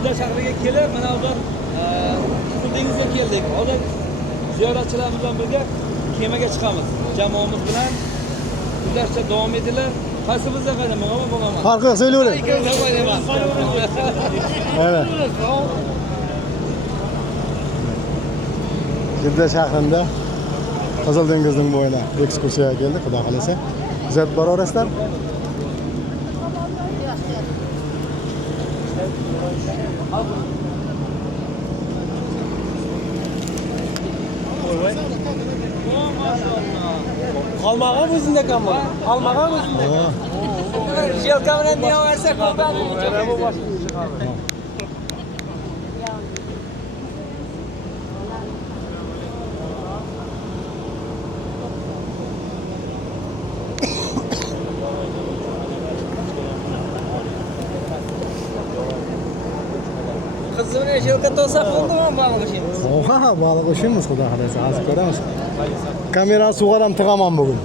Cidda shahriga kelib, mana hozir dengizga keldik. Hozir ziyoratchilar bilan birga kemaga chiqamiz. Jamoamiz bilan izlashda davom etinglar. Qaysi bizga qarama, bo'laman. Farqi yo'q, söyleyavering. Evet. Jidda shahrida Qizil dengizning bo'yina ekskursiyaga keldik, xudo xolasa. Kuzatib boraverasizlar. Qalmag'an o'zingda kamol. Qalmag'an o'zingda. Jelka bilan deyaversa ko'pdan bu boshqa ish qiladi. Kızımın jelka to'sa qo'ydim balık işini. Oha, balık işimiz xudo xolasa. Hozir ko'ramiz. Kamerani suvga ham tiqaman bugun.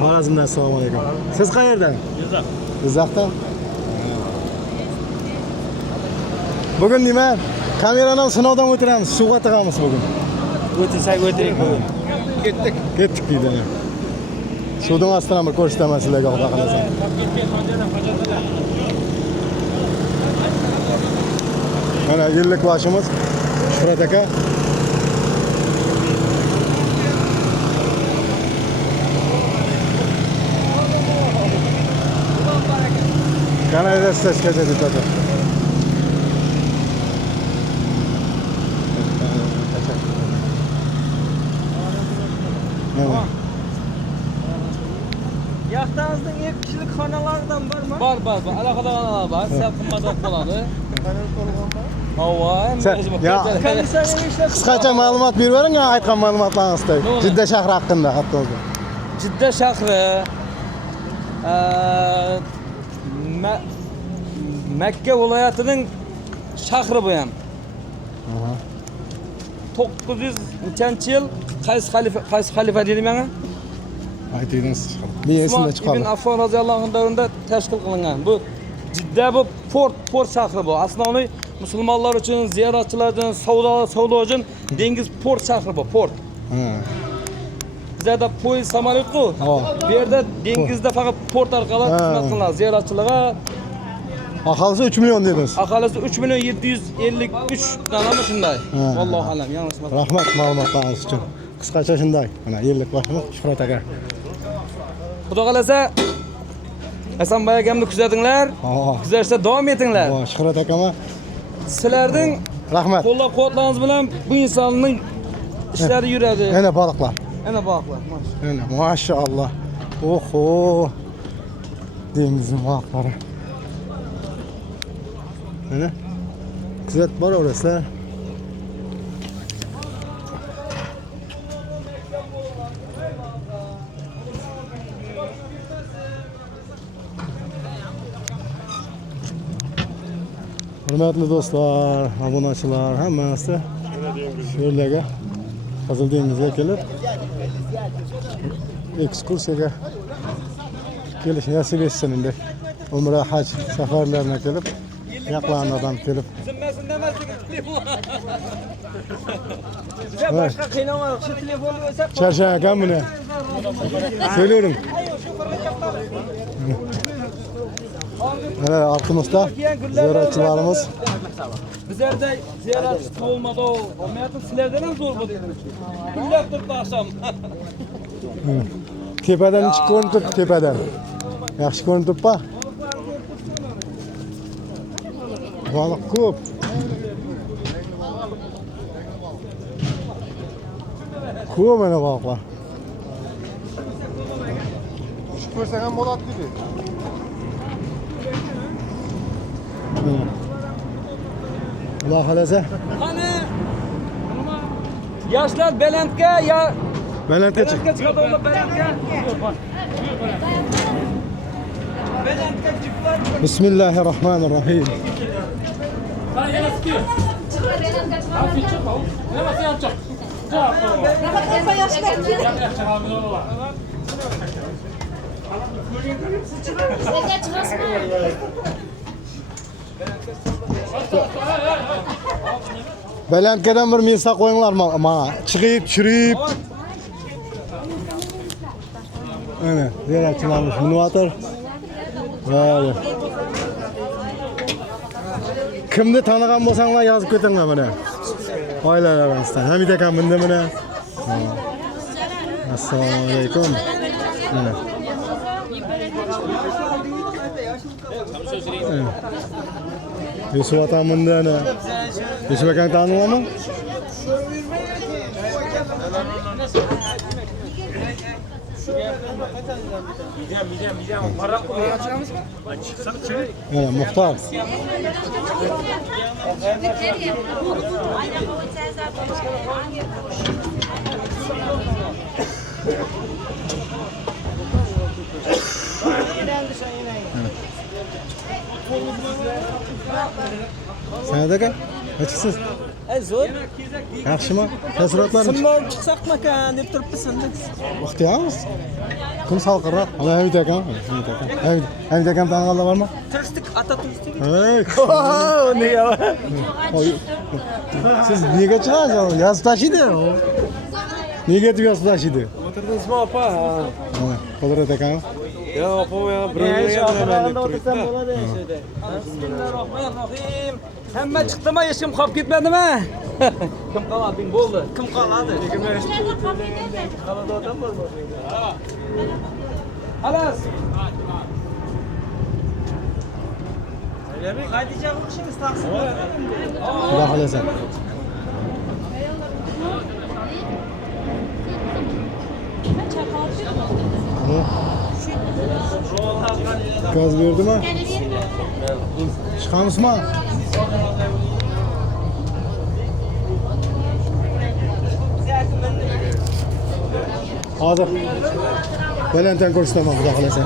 Xorazmdan assalomu alaykum. Siz qayerdan? Jizzax. Jizzaxdan? Bugun nima? Kamerani sinovdan o'tiramiz, suvga tiqamiz bugun. O'tirsak o'tiring bugun. Ketdik deydi. Suvdan ostidan bir ko'rsataman sizlarga xudo xolasa. Mana yillik boshimiz Shuhrat aka. Kanalda ses geçedi tabii. Evet. Yaxtamızda 2 kişilik xonalardan bormi? Bor. Alohida xonalar bor. Sal qimmatroq bo'ladi. Qisqacha ma'lumot berib bering, aytgan ma'lumotlaringizda. Jidda shahri haqida hatto. Jidda shahri Makka viloyatining shahri bu ham. 900-yil qaysi xalifa dedi menga? Aytdingiz. Men esimda chiqadi. Ibn Affon roziyallohu anhu davrida tashkil qilingan. Bu Jidda bu port shahri bu. Aslida musulmonlar uchun, ziyoratchilar uchun, savdo uchun dengiz port shahri bu, port. Bizda poyezd, samolyot-ku. Bu yerda dengizda faqat port orqali xizmat qilinadi ziyoratchilarga. Aholisi 3 million dedingiz. Aholisi 3.753 dana shunday. Vallohu alam, yanglishmas. Rahmat ma'lumotlaringiz uchun. Qisqacha shunday. Mana yillik boshimiz Shuhrat aka. Xudo xolasa Hasanboy akamni kuzatinglar. Kuzatishda davom etinglar. Shuhrat akama sizlarning rahmat. Qo'llab-quvvatlaringiz bilan bu insonning ishlari yuradi. Ana baliqlar. Ana baliqlar. Ana maşallah. Oho. Dengizin baliqlari. Ana. Kuzatib boraverasizlar. Hurmatli do'stlar, obunachilar, hammasi shu yerlarga Qizil dengizga kelib ekskursiyaga kelish nasib etsin endi. Umra, haj safarlarına kelib, yaqinlardan kelib. Boshqa qiynamadik, shu telefonni o'sab Charchan akam buni. Söylüyorum. Evet, arkamızda ziyaretçilerimiz. Bizlerde ziyaretçi olmadı o. Olmayatın sizlerden hem zor bu dedim. Güller durdu akşam. Tepeden hiç görünüp dur, tepeden. Yaxşı görünüp dur bak. Balık köp. Köp mana balıklar. Şu görsen Murat gibi. Xudo xolasa. Qani? Yoshlar Belentga ya Belentga chiq. Belentga chiqadi, Belentga. Belentga chiqlar. Bismillahirrahmanirrahim. Balandkadan bir mesa qo'yinglar mana. Chiqib, chirib. Ana, ziyoratchilarimiz minvator. Vay. Kimni tanigan bo'lsanglar yozib ketinglar mana. Oilalardan. Hamid akam bunda mana. Assalomu alaykum. Mana. Yusuf atam bunda ana. Yusuf akam taniyapmi? Mana Muxtor. Sanat aka, qachiksiz? Zo'r. Yaxshimi? Taassurotlaringiz? Simma olib chiqsaqmikan deb turibmiz. Ixtiyorimiz. Kim salqinroq? Ana Hamid akam. Hamid akam tanganlar bormi? Turistik, ata turistik. Hey. Nega? Siz nega chiqasiz? Yozib tashiydi. Nega deb yozib tashiydi? O'tirdingizmi opa? Mana, Qudrat akam. Yo, opa, men birovga o'tirsam bo'ladi shuyda. Bismillahirrohmanirrohim. Hamma chiqdimi? Hech kim qolib ketmadimi? Kim qolading bo'ldi? Kim qoladi? Qalada odam bormi? Xalas. Sayyabek, qayta chaqirishingiz taqsim. Xudo xolasa. Gaz berdimi? Chiqamizmi? Hozir balanddan ko'rsataman, xudo xolasa.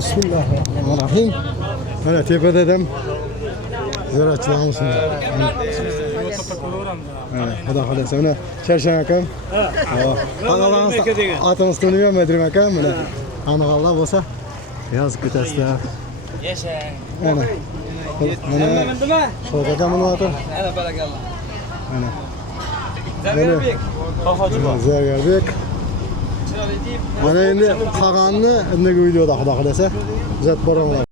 Bismillahirrohmanirrohim. Mana tepada ham ziyoratchilarimiz bor. Mana xudo xolasa. Mana Sharshan akam. Atimiz taniyman, Madrim akam. Mana aniqlar bo'lsa yozib ketasizlar. Yashang. Mana. Mana Mindimi? Sho'x akam minvator. Ana barakalloh. Mana. Zargarbek. Zargarbek. Mana endi qolganini videoda xudo xolasa kuzatib boraman.